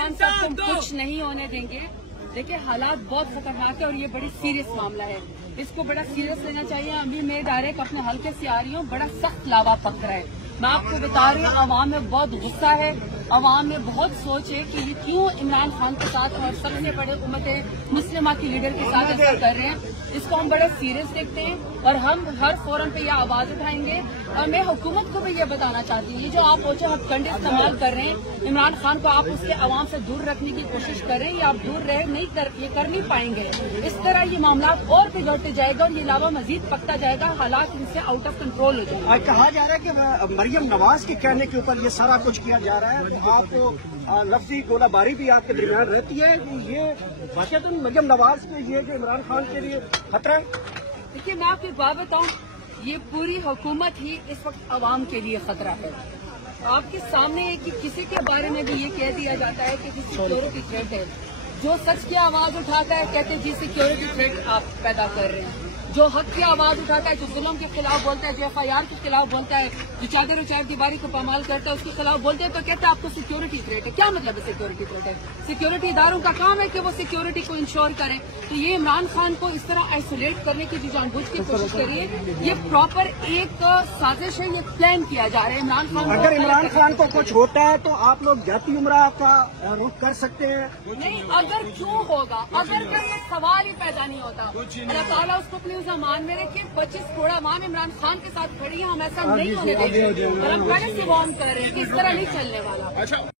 खान साहब को कुछ नहीं होने देंगे। देखिए हालात बहुत खतरनाक है और ये बड़ी सीरियस मामला है, इसको बड़ा सीरियस लेना चाहिए। अभी मैं डायरेक्ट अपने हल्के से आ रही हूँ, बड़ा सख्त लावा पक रहा है। मैं आपको बता रही हूँ, अवाम में बहुत गुस्सा है, अवाम में बहुत सोच है कि ये क्यों इमरान खान के साथ और सबसे बड़े उम्मत मुस्लिमा की लीडर के साथ ऐसा कर रहे हैं। इसको हम बड़े सीरियस देखते हैं और हम हर फोरम पे यह आवाज उठाएंगे। और मैं हुकूमत को भी ये बताना चाहती हूँ, ये जो आप ओछे हथकंडे इस्तेमाल कर रहे हैं, इमरान खान को आप उसके अवाम से दूर रखने की कोशिश कर रहे हैं, या आप दूर रह नहीं कर नहीं पाएंगे। इस तरह ये मामला और बिगड़ते जाएगा और ये लावा मजीद पकता जाएगा, हालात इनसे आउट ऑफ कंट्रोल हो जाएंगे। कहा जा रहा है कि मरियम नवाज के कहने के ऊपर ये सारा कुछ किया जा रहा है, तो आपको लफ्जी गोलाबारी भी आपके दरमियान रहती है। ये वाकई मरियम नवाज के ये जो इमरान खान के लिए खतरा है। देखिए मैं आपको एक बात बताऊं, ये पूरी हुकूमत ही इस वक्त अवाम के लिए खतरा है। आपके सामने है कि किसी के बारे में भी ये कह दिया जाता है कि सिक्योरिटी थ्रेट है। जो सच की आवाज उठाता है कहते हैं जी सिक्योरिटी थ्रेट आप पैदा कर रहे हैं। जो हक की आवाज उठाता है, जो जुल्म के खिलाफ बोलता है, जो FIR के खिलाफ बोलता है, जो चादर और चार दीवारी को पामाल करता है उसके खिलाफ बोलते हैं, तो कहते हैं आपको सिक्योरिटी थ्रेट है। क्या मतलब है सिक्योरिटी थ्रेट है? सिक्योरिटी इदारों का काम है कि वो सिक्योरिटी को इंश्योर करें। तो ये इमरान खान को इस तरह आइसोलेट करने की जो जानबूझ की कोशिश करी है, ये प्रॉपर एक साजिश है, ये प्लान किया जा रहा है इमरान खान। अगर इमरान खान को कुछ होता है तो आप लोग जाती उम्रा का रुख कर सकते हैं? नहीं, अगर क्यों होगा, अगर का सवाल ही पैदा नहीं होता। अल्लाह ताला उसको अपने मान में रखे। 25 करोड़ अवाम इमरान खान के साथ खड़ी है, हम ऐसा नहीं होने देंगे और हम पहले से वार्न कर रहे हैं कि इस तरह नहीं चलने वाला।